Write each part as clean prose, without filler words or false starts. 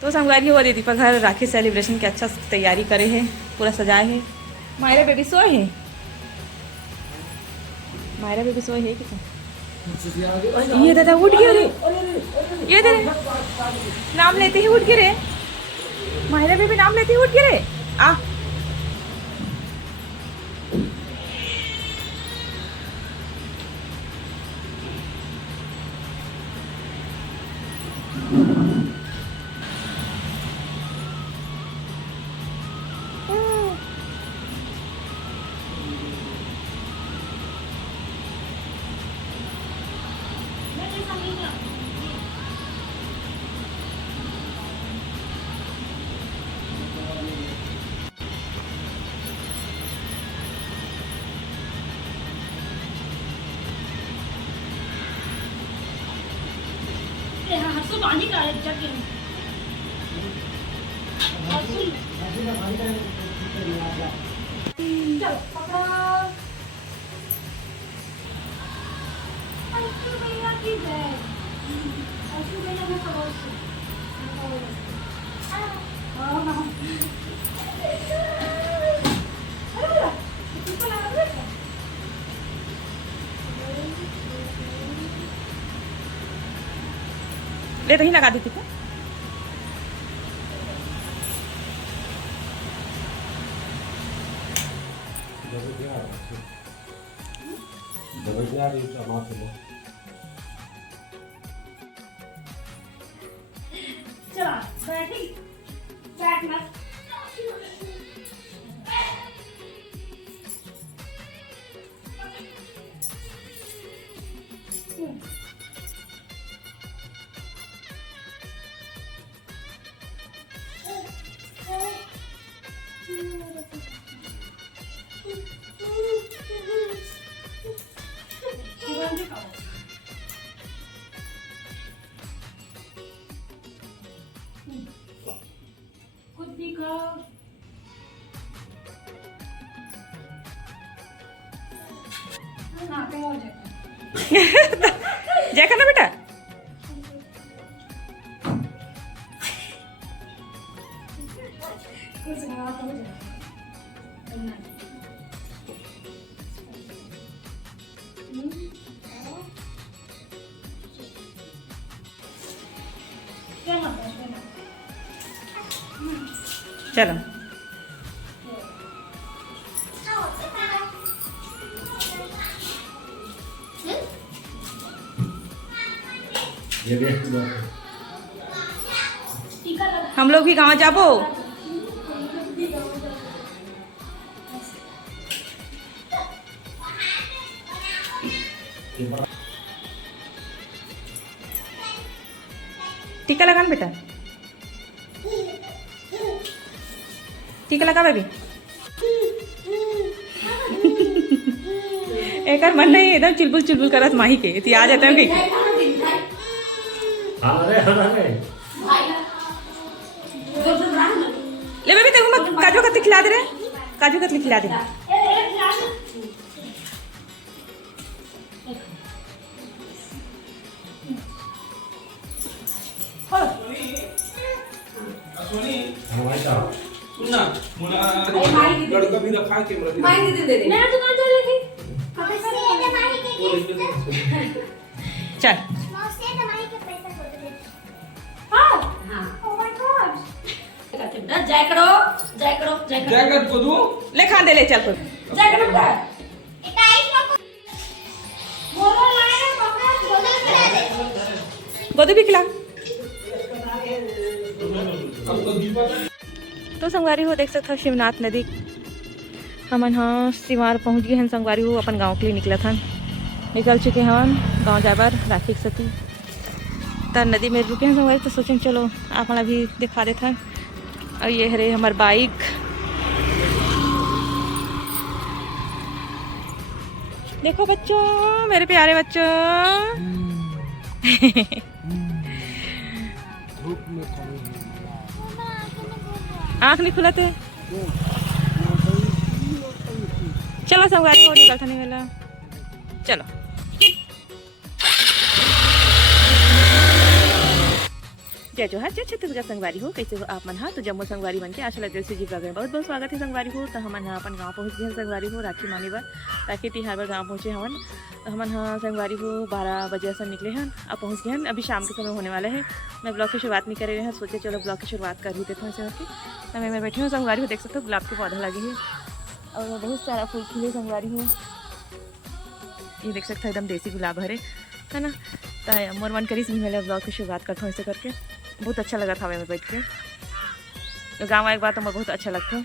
तो संगवारी हुआ दीदी पर घर राखी सेलिब्रेशन की अच्छा तैयारी करे है, पूरा सजाए है। मायरा बेबी सोए है, मायरा बेबी सोए है कितना। ये दादा उठ गया रे, ये दे नाम लेते ही उठ गए रे, मायरा बेबी नाम लेते ही उठ गए रे। आ पानी का जग चलो पकड़ो अशु भैया की जय। अशु भैया में पड़ोसी ले रही लगा दी थी क्या? चलो बैठी बैठना कुछ भी खाओ जय करना बेटा। कुछ खाओ तो चलो हम लोग भी गाँव जाबो। टीका लगाना बेटा, टीका लगा बेबी। एक मन नहीं एकदम चिलबुल चिलबुल करत माही के ती आ जाते हैं कहीं। ले बेबी तेरे को मैं काजू कतली खिला दे रहे, काजू कतली खिला दे। सुनना लड़का भी रखा के माई दे दे मैं दुकान चली थी चल जय करो जय करो जय करो जैकेट को दूं ले खा दे ले चल कोई जय करो का बोलो लाए पकड़ बोलो खिला दे गोदू भी खिला। अब तो दीपक तो संगवारी हो देख सकते हो शिवनाथ नदी हमन हाँ सिवार पहुँच गए हैं। संगवारी हो अपन गांव के लिए निकला था, निकल चुके हैं हम गांव जाबर राखी के सती तो नदी में रुके हैं संगवारी। तो सोचें चलो आप भी दिखा देता है। और ये हरे हमार बाइक देखो बच्चों, मेरे प्यारे बच्चों। आँख नहीं खुला तो चलो संगवारी हो निकलता नहीं वाला। चलो जय जोहार जय छत्तीसगढ़ संगवारी हो, कैसे हो आप मन हा। तो जम्मू संगवारी मन के आशा लगते से जी ब्लॉग में बहुत बहुत स्वागत है संगवारी हो। तो हमन अपन गाँव पहुँच गए संगवारी हो राखी माने बर, राखी तिहार बर गाँव पहुँचे हमन। हमन संगवारी हो 12 बजे से निकले हैं, अब पहुँच गए हैं। अभी शाम के समय होने वाला है। मैं ब्लॉग की शुरुआत नहीं कर रहे हैं, सोचे चलो ब्लॉग की शुरुआत कर ही देते हैं ऐसे करके। तो मैं बैठी हूँ संगवारी हो, देख सकते हो गुलाब के पौधा लगे हैं और बहुत सारा फूल खिले संगवारी हो। ये देख सकते हो एकदम देसी गुलाब हरे है ना। तो मोर मन करी मैं ब्लॉग की शुरुआत करता हूँ ऐसे करके। बहुत अच्छा लगा था मैं बैठ के। तो गाँव आए के बाद तो मैं बहुत अच्छा लगता है।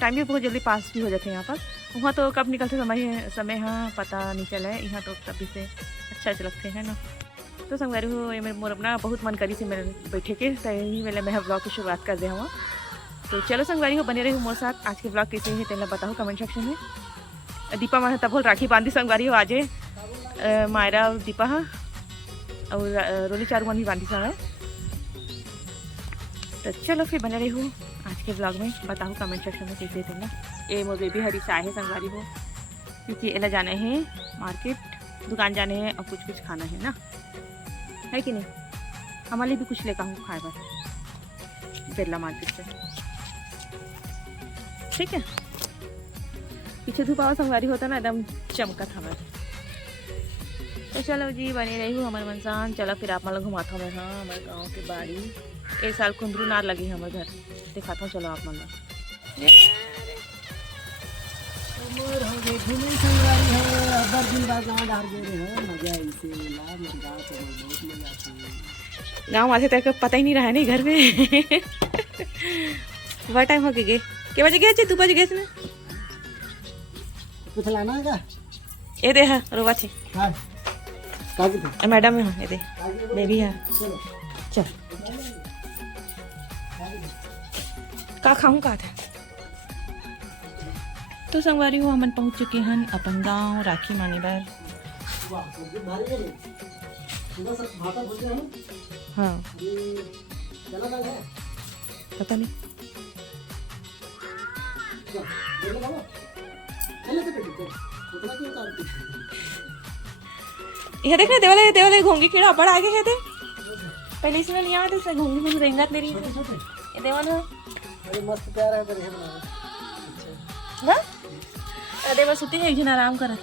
टाइम भी बहुत जल्दी पास भी हो जाते हैं यहाँ पर। वहाँ तो कब निकलते समय हाँ पता नहीं चला है, यहाँ तो तभी से अच्छा लगते हैं ना। तो संगवारी हो ये मोर अपना बहुत मन करी से मेरे बैठे के, तो यही मेरे मैं ब्लॉग की शुरुआत कर दे हुआ। तो चलो संगवारी हो बने रही मोर साथ। आज के ब्लॉग कैसे है तेना बताओ कमेंट सेक्शन में। दीपा मैं तब राखी बांधी संगवारी हो आजे मायरा और दीपा हाँ और रोली चारू मन भी बांधी समय। तो चलो फिर बने रही हूँ आज के ब्लॉग में, बताओ कमेंट सेक्शन में कैसे थे ना। ये मोर बेबी हरी चाय है संगवारी हो, क्योंकि एला जाना है मार्केट, दुकान जाने हैं और कुछ खाना है ना, है कि नहीं। हमारे लिए भी कुछ लेकर हूँ खाए बार बिरला मार्केट से, ठीक है। पीछे धूप आवा संगवारी होता ना एकदम चमका था हमारे। तो चलो जी बनी रही हूँ हमारे मनसान। चलो फिर आप मतलब घुमाता हूँ मैं हाँ हमारे गाँव की बाड़ी। एक साल कुंदरू नार लगी है हमारे घर, दिखाता हूँ चलो आप मतलब। गाँव वाले तक पता ही नहीं रहा है नहीं घर में। बहुत टाइम हो गए के बजे गए 2 बजे गए कुछ लाना है क्या? ये दे हाँ रोवा थे मैडम है ये दे बेबी है। चल का खाऊं का था। तो संगवारी हो हमन पहुंच चुके हैं अपन गांव राखी माने बर। हाँ पता नहीं ये देखने देवले घोंगी कीड़ा बड़ा आगे है दे। पहले इसमें नहीं आया था घोंगी में रेंगत मेरी ये देवन है। अरे मस्त प्यारा है बढ़िया बना है ना। अरे बस उठी है एक जन आराम कर रहा था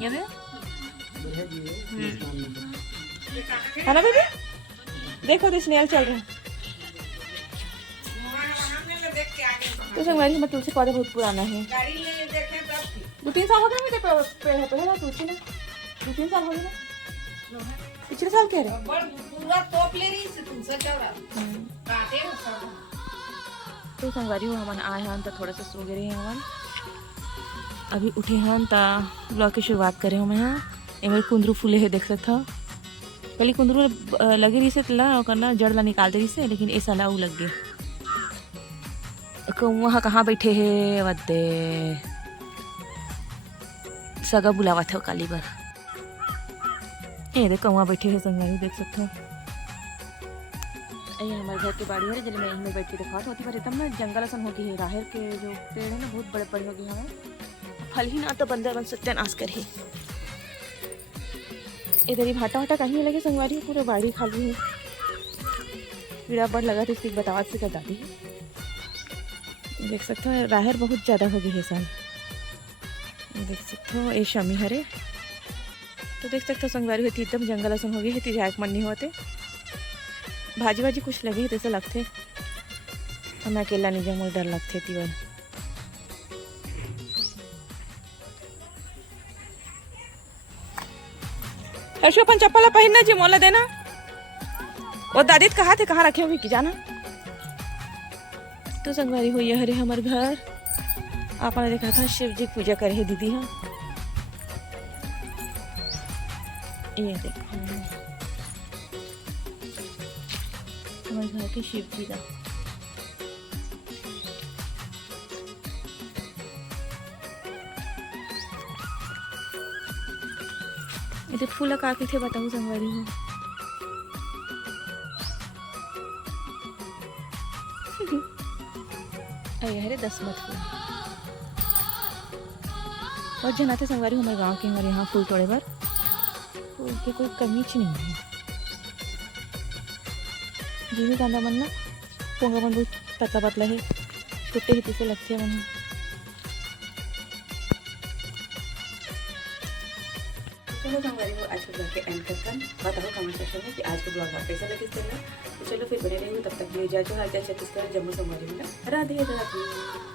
ये दे बढ़िया जी है ना बेबी। देखो तो स्नेल चल रहे हैं। तो संगवारी में तुलसी पौधा बहुत पुराना है, 2-3 साल हो गए मेरे पेड़ पे है ना तुलसी ना। 2-3 साल हो गए ना, पिछले साल कह रहे। तो संगवारी हो हमन आए हैं तो थोड़ा सा सो गए हैं हमन, अभी उठे हैं तो ब्लॉग की शुरुआत करे हम यहाँ। ये मेरे कुंदरू फूले है देख सकते हो। पहले कुंदरू लगे रही से ला और करना जड़ ला निकाल दे रही से, लेकिन ऐसा ला लग गए। वहाँ कहाँ बैठे है वद्दे सगा बुलावा था काली बार। ये देख वहाँ बैठे है संगवारी देख सकते हो। ये हमारे घर के बाड़ी है जब मैं इनमें बैठ के दिखा होती पर एकदम ना जंगल असन होगी है। राहर के जो पेड़ है ना बहुत बड़े बड़े होगी हमें, फल ही ना तो बंदर बन सकते नाश कर ही। इधर ही भाटा वाटा कहीं लगे संगवारी पूरे बाड़ी खाली है। कीड़ा बड़ लगा था इसकी बतावत से कर दादी है। देख सकते हो राहर बहुत ज़्यादा हो गई है साल, देख सकते हो ये शमी हरे। तो देख सकते हो संगवारी होती एकदम जंगल असन हो गई है। जाए मन नहीं होते भाजी कुछ लगे जैसे लगते। हमें अकेला नहीं जाऊँ डर लगते थी वह। हर्षो अपन चप्पल पहनना जी मोला देना। वो दादी कहाँ थे कहाँ रखे होंगे कि जाना। तो संगवारी हो ये हरे हमारे घर। आपने देखा था शिव जी पूजा करे है दीदी। हाँ ये देखो हमारे घर के शिव जी का। ये फूल का थे बताओ संगवारी हो। अरे 10 मत फूल और जनाते संगवारी हमारे गांव के हमारे यहाँ फूल तोड़े बार फूल की कोई कमी नहीं है। जिनी कांदा मन ना पोंगा मन बहुत पतला पतला है, छोटे ही से लगते हैं मन। चलो संगवारी हो आज के ब्लॉग के एंड करता बताओ कमेंट सेक्शन में कि आज के ब्लॉग कैसा लगे इस तरह। तो चलो फिर बने रहेंगे, तब तक ले जाओ हाल चाल छत्तीसगढ़ जम्मू संगवारी में। राधे राधे।